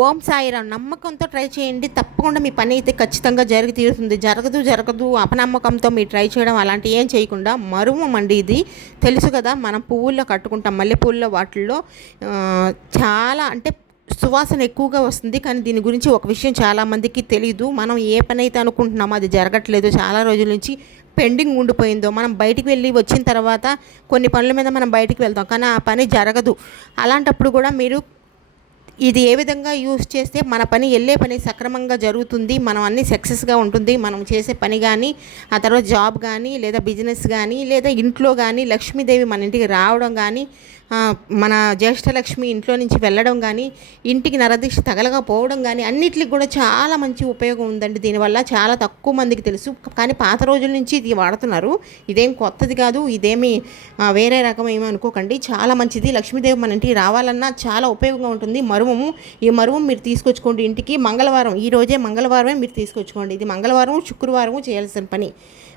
ఓం సాయిరామ్ నమ్మకంతో ట్రై చేయండి. తప్పకుండా మీ పని అయితే ఖచ్చితంగా జరిగి తీరుతుంది. జరగదు జరగదు అపనమ్మకంతో మీరు ట్రై చేయడం అలాంటి ఏం చేయకుండా మరువం ఇది. తెలుసు కదా మనం పువ్వుల్లో కట్టుకుంటాం మల్లెపూల్లో వాటిల్లో చాలా అంటే సువాసన ఎక్కువగా వస్తుంది. కానీ దీని గురించి ఒక విషయం చాలామందికి తెలియదు మనం ఏ పని అయితే అనుకుంటున్నామో అది జరగట్లేదు. చాలా రోజుల నుంచి పెండింగ్ ఉండిపోయిందో మనం బయటికి వెళ్ళి వచ్చిన తర్వాత కొన్ని పనుల మీద మనం బయటికి వెళ్తాం. కానీ ఆ పని జరగదు. అలాంటప్పుడు కూడా మీరు ఇది ఏ విధంగా యూస్ చేస్తే మన పని వెళ్ళే పని సక్రమంగా జరుగుతుంది మనం అన్ని సక్సెస్గా ఉంటుంది మనం చేసే పని కానీ ఆ తర్వాత జాబ్ కానీ లేదా బిజినెస్ కానీ లేదా ఇంట్లో కానీ లక్ష్మీదేవి మన ఇంటికి రావడం కానీ మన జ్యేష్ఠలక్ష్మి ఇంట్లో నుంచి వెళ్ళడం కానీ ఇంటికి నరదీక్ష తగలకపోవడం కానీ అన్నిటికి కూడా చాలా మంచి ఉపయోగం ఉందండి. దీనివల్ల చాలా తక్కువ మందికి తెలుసు. కానీ పాత రోజుల నుంచి ఇది వాడుతున్నారు. ఇదేం కొత్తది కాదు. ఇదేమి వేరే రకం ఏమీ అనుకోకండి. చాలా మంచిది. లక్ష్మీదేవి మన ఇంటికి రావాలన్నా చాలా ఉపయోగంగా ఉంటుంది. మరువము ఈ మరువం మీరు తీసుకొచ్చుకోండి ఇంటికి. మంగళవారం ఈ రోజే మంగళవారమే మీరు తీసుకొచ్చుకోండి. ఇది మంగళవారం శుక్రవారం చేయాల్సిన పని.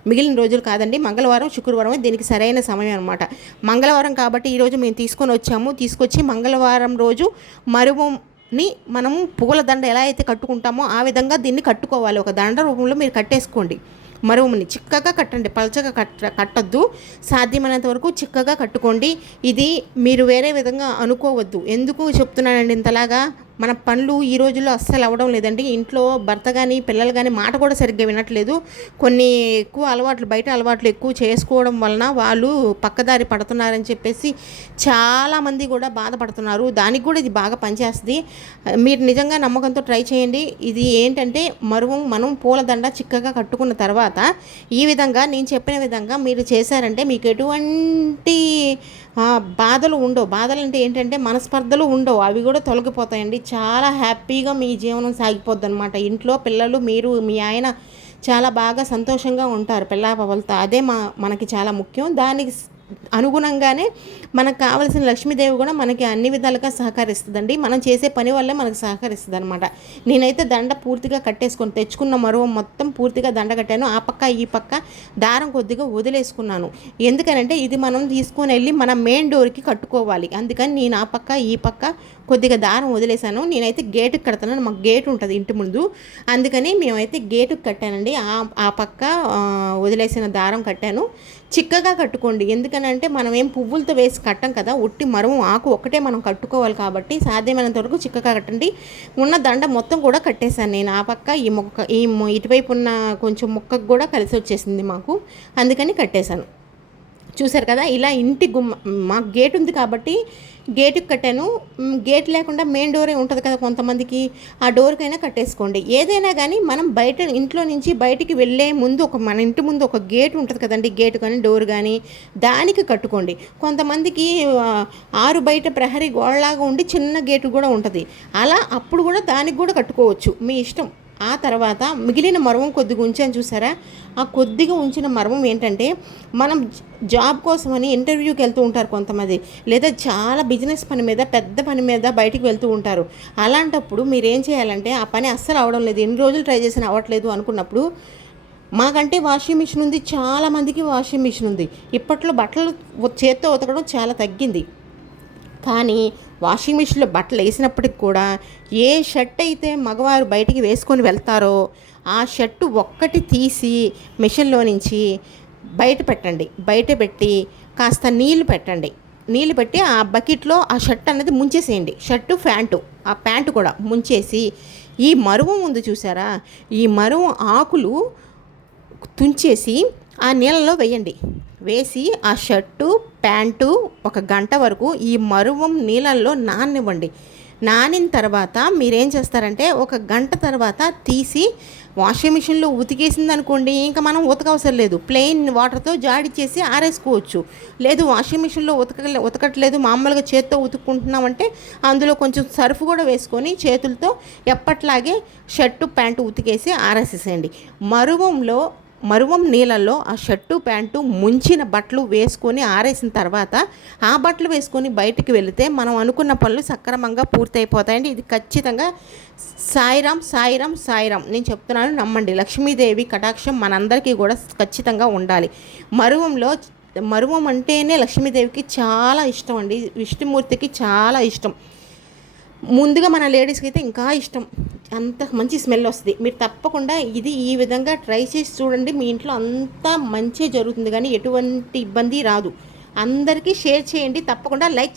మిగిలిన రోజులు కాదండి. మంగళవారం శుక్రవారం దీనికి సరైన సమయం అనమాట మంగళవారం కాబట్టి ఈరోజు మేము తీసుకొని వచ్చాము. తీసుకొచ్చి మంగళవారం రోజు మరువంని మనము పూల దండ ఎలా అయితే కట్టుకుంటామో ఆ విధంగా దీన్ని కట్టుకోవాలి. ఒక దండ రూపంలో మీరు కట్టేసుకోండి. మరువుని చిక్కగా కట్టండి. పలచగా కట్ట కట్టద్దు. సాధ్యమైనంత వరకు చిక్కగా కట్టుకోండి. ఇది మీరు వేరే విధంగా అనుకోవద్దు. ఎందుకు చెప్తున్నానండి ఇంతలాగా? మన పనులు ఈ రోజుల్లో అస్సలు అవ్వడం లేదండి. ఇంట్లో భర్త కానీ పిల్లలు కానీ మాట కూడా సరిగ్గా వినట్లేదు. కొన్ని ఎక్కువ అలవాట్లు బయట అలవాట్లు ఎక్కువ చేసుకోవడం వలన వాళ్ళు పక్కదారి పడుతున్నారని చెప్పేసి చాలామంది కూడా బాధపడుతున్నారు. దానికి కూడా ఇది బాగా పనిచేస్తుంది. మీరు నిజంగా నమ్మకంతో ట్రై చేయండి. ఇది ఏంటంటే మరువం మనం పూలదండ చిక్కగా కట్టుకున్న తర్వాత ఈ విధంగా నేను చెప్పిన విధంగా మీరు చేశారంటే మీకు ఎటువంటి బాధలు ఉండవు. బాధలు అంటే ఏంటంటే మనస్పర్ధలు ఉండవు. అవి కూడా తొలగిపోతాయండి. చాలా హ్యాపీగా మీ జీవనం సాగిపోద్ది అనమాట ఇంట్లో పిల్లలు మీరు మీ ఆయన చాలా బాగా సంతోషంగా ఉంటారు. పిల్లాపవలతో అదే మా మనకి చాలా ముఖ్యం. దానికి అనుగుణంగానే మనకు కావలసిన లక్ష్మీదేవి కూడా మనకి అన్ని విధాలుగా సహకరిస్తుందండి. మనం చేసే పని వల్లే మనకు సహకరిస్తుంది అనమాట నేనైతే దండ పూర్తిగా కట్టేసుకొని తెచ్చుకున్న మరో మొత్తం పూర్తిగా దండ కట్టాను. ఆ పక్క ఈ పక్క దారం కొద్దిగా వదిలేసుకున్నాను. ఎందుకనంటే ఇది మనం తీసుకొని వెళ్ళి మన మెయిన్ డోర్కి కట్టుకోవాలి. అందుకని నేను ఆ పక్క ఈ పక్క కొద్దిగా దారం వదిలేశాను. నేనైతే గేటుకి కడతాను మాకు గేట్ ఉంటుంది ఇంటి ముందు. అందుకని మేమైతే గేటుకి కట్టానండి. ఆ ఆ పక్క వదిలేసిన దారం కట్టాను. చిక్కగా కట్టుకోండి. ఎందుకనంటే మనం ఏం పువ్వులతో వేసి కట్టం కదా ఉట్టి మరము ఆకు ఒకటే మనం కట్టుకోవాలి కాబట్టి సాధ్యమైనంత వరకు చిక్కగా కట్టండి. ఉన్న దండ మొత్తం కూడా కట్టేశాను నేను. ఆ పక్క ఈ మొక్క ఈ ఇటువైపు ఉన్న కొంచెం మొక్కకు కూడా కలిసి వచ్చేసింది మాకు. అందుకని కట్టేశాను. చూశారు కదా ఇలా ఇంటి గుమ్మ మాకు గేట్ ఉంది కాబట్టి గేటుకి కట్టాను. గేట్ లేకుండా మెయిన్ డోరే ఉంటుంది కదా కొంతమందికి ఆ డోర్కైనా కట్టేసుకోండి. ఏదైనా కానీ మనం బయట ఇంట్లో నుంచి బయటికి వెళ్ళే ముందు ఒక మన ఇంటి ముందు ఒక గేట్ ఉంటుంది కదండి గేట్ కానీ డోర్ కానీ దానికి కట్టుకోండి. కొంతమందికి ఆరు బయట ప్రహరీ గోడలాగా ఉండి చిన్న గేటు కూడా ఉంటుంది. అలా అప్పుడు కూడా దానికి కూడా కట్టుకోవచ్చు. మీ ఇష్టం. ఆ తర్వాత మిగిలిన మర్మం కొద్దిగా ఉంచాను చూసారా? ఆ కొద్దిగా ఉంచిన మర్మం ఏంటంటే మనం జాబ్ కోసమని ఇంటర్వ్యూకి వెళ్తూ ఉంటారు కొంతమంది. లేదా చాలా బిజినెస్ పని మీద పెద్ద పని మీద బయటికి వెళ్తూ ఉంటారు. అలాంటప్పుడు మీరు ఏం చేయాలంటే ఆ పని అస్సలు అవడం లేదు. ఎన్ని రోజులు ట్రై చేసినా అవ్వట్లేదు అనుకున్నప్పుడు మాకంటే వాషింగ్ మిషన్ ఉంది చాలా మందికి వాషింగ్ మిషన్ ఉంది. ఇప్పట్లో బట్టలు చేత్తో ఉతకడం చాలా తగ్గింది. కానీ వాషింగ్ మిషన్లో బట్టలు వేసినప్పటికి కూడా ఏ షర్ట్ అయితే మగవారు బయటికి వేసుకొని వెళ్తారో ఆ షర్టు ఒక్కటి తీసి మిషన్లో నుంచి బయట పెట్టండి. బయట పెట్టి కాస్త నీళ్ళు పెట్టండి. నీళ్ళు పెట్టి ఆ బకెట్లో ఆ షర్ట్ అనేది ముంచేసేయండి. Shirt pant. ఆ ప్యాంటు కూడా ముంచేసి ఈ మరువు ఉంది చూసారా? ఈ మరువు ఆకులు తుంచేసి ఆ నీళ్ళలో వేయండి. వేసి ఆ షర్టు ప్యాంటు ఒక గంట వరకు ఈ మరువం నీళ్ళల్లో నాననివ్వండి. నానిన తర్వాత మీరేం చేస్తారంటే ఒక గంట తర్వాత తీసి వాషింగ్ మిషన్లో ఉతికేసింది అనుకోండి ఇంకా మనం ఉతకవసరం లేదు. ప్లెయిన్ వాటర్తో జాడి చేసి ఆరేసుకోవచ్చు. లేదు వాషింగ్ మిషన్లో ఉతక ఉతకట్లేదు మామూలుగా చేత్తో ఉతుక్కుంటున్నామంటే అందులో కొంచెం సర్ఫ్ కూడా వేసుకొని చేతులతో ఎప్పట్లాగే షర్టు ప్యాంటు ఉతికేసి ఆరేసేసేయండి. మరువంలో మరువం నీళ్ళల్లో ఆ షర్టు ప్యాంటు ముంచిన బట్టలు వేసుకొని ఆరేసిన తర్వాత ఆ బట్టలు వేసుకొని బయటికి వెళితే మనం అనుకున్న పనులు సక్రమంగా పూర్తయిపోతాయండి. ఇది ఖచ్చితంగా సాయిరాం సాయిరాం సాయిరాం. నేను చెప్తున్నాను నమ్మండి. లక్ష్మీదేవి కటాక్షం మనందరికీ కూడా ఖచ్చితంగా ఉండాలి. మరువంలో మరువం అంటేనే లక్ష్మీదేవికి చాలా ఇష్టం అండి. విష్ణుమూర్తికి చాలా ఇష్టం. ముందుగా మన లేడీస్కి అయితే ఇంకా ఇష్టం. అంత మంచి స్మెల్ వస్తుంది. మీరు తప్పకుండా ఇది ఈ విధంగా ట్రై చేసి చూడండి. మీ ఇంట్లో అంతా మంచి జరుగుతుంది. కానీ ఎటువంటి ఇబ్బంది రాదు. అందరికీ షేర్ చేయండి. తప్పకుండా లైక్